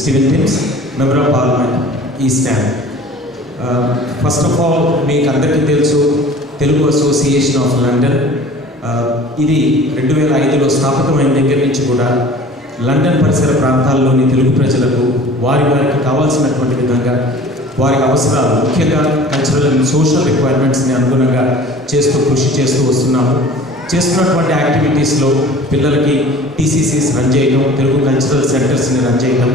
Stephen Timms, Member of Parliament, East Ham. First of all, మీకు అందరికీ తెలుసు Telugu association of London ఇది 2005లో స్థాపితమైన దగ్గర నుంచి కూడా లండన్ పరిసర ప్రాంతాల్లోని తెలుగు ప్రజలకు వారికి కావాల్సినటువంటి విధంగా వారి అవసరాలు ముఖ్యంగా కల్చరల్ అండ్ సోషల్ రిక్వైర్మెంట్స్ని అనుగుణంగా కృషి చేస్తూ వస్తున్నాము. చేస్తున్నటువంటి యాక్టివిటీస్లో పిల్లలకి టీసీసీస్ రన్ చేయడం, తెలుగు కల్చరల్ సెంటర్స్ని రన్ చేయడం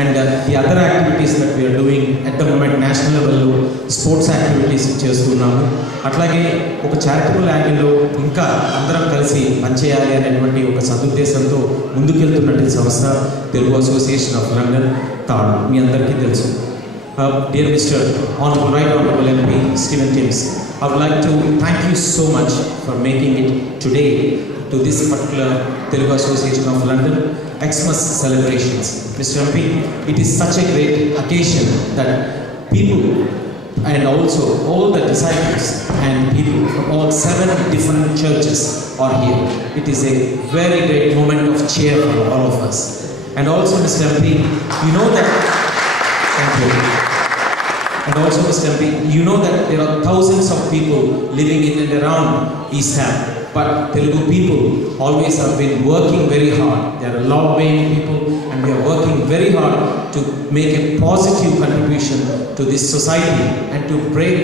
and the other activities that we are doing at the moment national లెవెల్లో స్పోర్ట్స్ యాక్టివిటీస్ చేస్తున్నాము. అట్లాగే ఒక చారిటబుల్ యాంగిల్లో ఇంకా అందరం కలిసి పనిచేయాలి అనేటువంటి ఒక సదుద్దేశంతో ముందుకెళ్తున్నటువంటి సంస్థ తెలుగు అసోసియేషన్ ఆఫ్ లండన్ తాడు. మీ అందరికీ తెలుసు. Dear Mr. Honorable MP Stephen Timms, I would like to thank you so much for making it today to this particular Telugu Association of London Xmas celebrations. Mr. MP, it is such a great occasion that people and also all the disciples and people from all 7 different churches are here. It is a very great moment of cheer for all of us. And also Mr. MP, you know that thank you. And also Mr. MP, you know that there are thousands of people living in and around East Ham, but Telugu people always have been working very hard. They are law-abiding people and they are working very hard to make a positive contribution to this society and to bring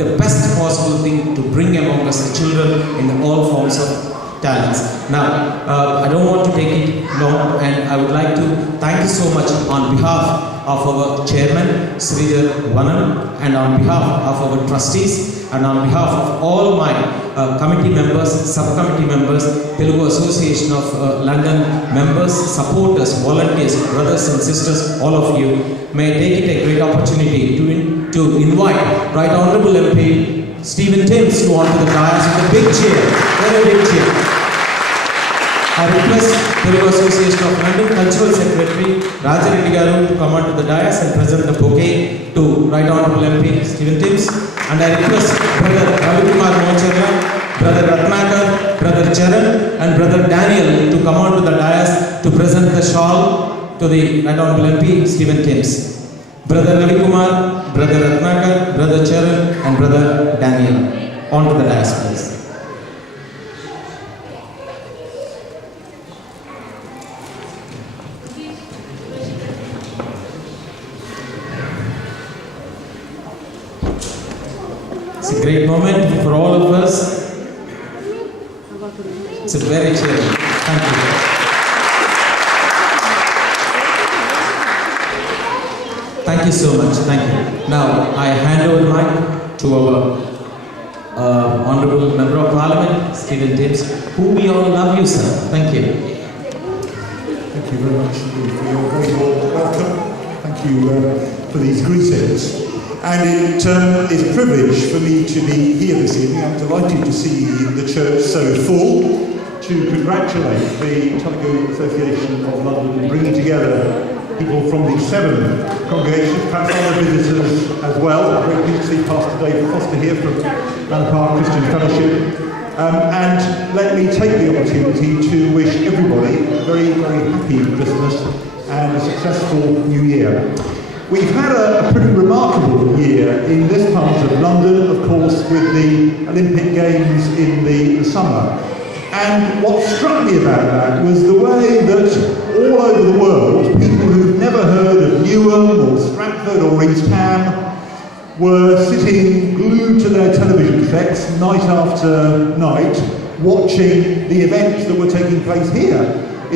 the best possible thing to bring among us the children in all forms of talents. Now, I don't want to take it long and I would like to thank you so much on behalf of our chairman Sridhar Vanam and on behalf of our trustees and on behalf of all my committee members, subcommittee members, Telugu Association of London members, supporters, volunteers, brothers and sisters, all of you, may I take it a great opportunity to invite Right Honourable MP Stephen Timms to onto the dais with a big cheer, very big cheer. I request Telugu Association of London Cultural Secretary Rajareddy Garu to come onto the dais and present the bouquet to Right Honourable MP Stephen Timms. And I request Brother Ravikumar Mocherla, Brother Ratnakar, Brother Charan and Brother Daniel to come onto the dais to present the shawl to the Right Honourable MP Stephen Timms. Brother Ravikumar, Brother Ratnakar, Brother Charan and Brother Daniel onto the dais please. It's a great moment for all of us. It's a very cheering. Thank you. Thank you so much. Thank you. Now, I hand over the mic to our Honourable Member of Parliament, Stephen Timms, who we all love you, sir. Thank you. Thank you very much for your very warm welcome. Thank you for these greetings. And it is a privilege for me to be here this evening. I'm delighted to see the church so full, to congratulate the Telugu Association of London bringing together people from the 7 congregations, perhaps other visitors as well. I'm very pleased to see Pastor David Foster here from Part-15 Fellowship. And let me take the opportunity to wish everybody a very, very happy Christmas and a successful New Year. We've had a pretty remarkable year in this part of London, of course, with the Olympic Games in the summer. And what struck me about that was the way that all over the world, people who've never heard of Newham or Stratford or East Ham were sitting glued to their television sets night after night, watching the events that were taking place here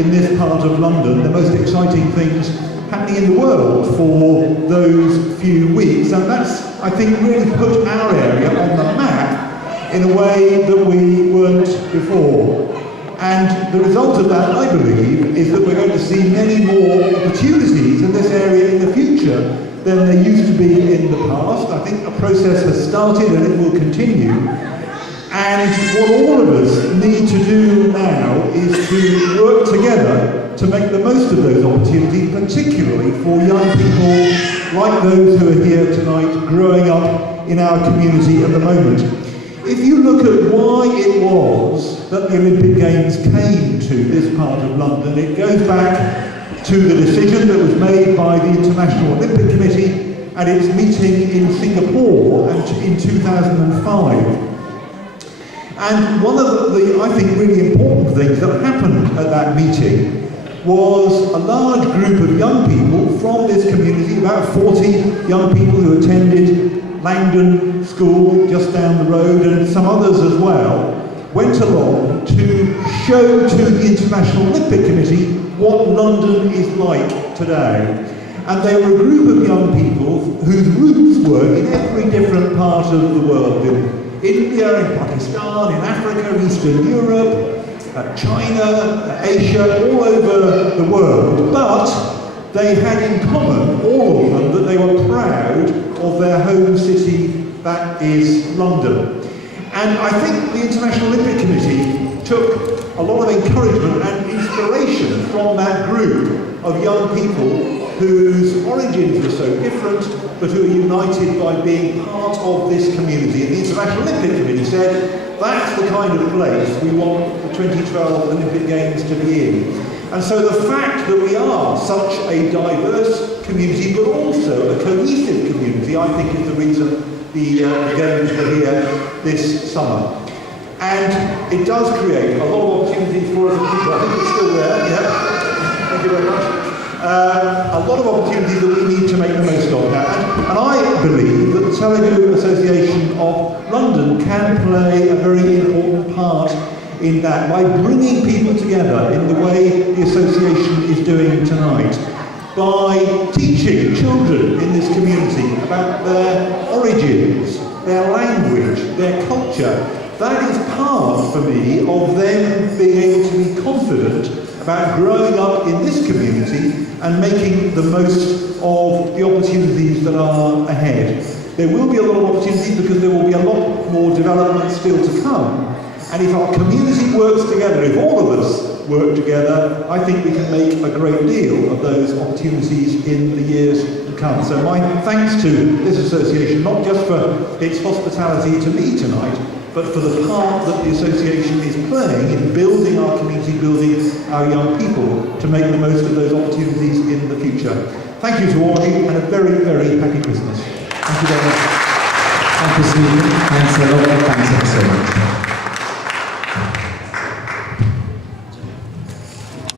in this part of London, the most exciting things happening in the world for those few weeks. And that's, I think, really put our area on the map in a way that we weren't before. And the result of that, I believe, is that we're going to see many more opportunities in this area in the future than there used to be in the past. I think a process has started and it will continue. And what all of us need to do now is to work together to make the most of those opportunities, particularly for young people like those who are here tonight, growing up in our community at the moment. If you look at why it was that the Olympic Games came to this part of London, it goes back to the decision that was made by the International Olympic Committee at its meeting in Singapore in 2005. And one of the, I think, really important things that happened at that meeting was a large group of young people from this community, about 40 young people who attended Langdon School just down the road, and some others as well, went along to show to the International Olympic Committee what London is like today. And they were a group of young people whose roots were in every different part of the world, in India, in Pakistan, in Africa, Eastern Europe, China, Asia, all over the world. But they had in common, all of them, that they were proud of their home city, that is London. And I think the International Olympic Committee took a lot of encouragement and inspiration from that group of young people whose origins were so different, but who are united by being part of this community. And the International Olympic Committee said, that's the kind of place we want the 2012 Olympic Games to be in. And so the fact that we are such a diverse community, but also a cohesive community, I think is the reason the Games are here this summer. And it does create a lot of opportunities for us as people. I think it's still there, yeah. Thank you very much. A lot of opportunities that we need to make the most of now. And I believe that the Telugu Association of London can play a very important part in that by bringing people together in the way the association is doing tonight, by teaching children in this community about their origins, their language, their culture. That is part, for me, of them being able to be confident about growing up in this community and making the most of the opportunities that are ahead. There will be a lot of opportunities because there will be a lot more development still to come. And if our community works together, if all of us work together, I think we can make a great deal of those opportunities in the years to come. So my thanks to this association, not just for its hospitality to me tonight, but for the part that the association is playing in building our community, building our young people to make the most of those opportunities in the future. Thank you to all of you, and a very, very happy Christmas. Thank you very much. Thank you, Stephen. Thanks a lot. Thanks ever so much.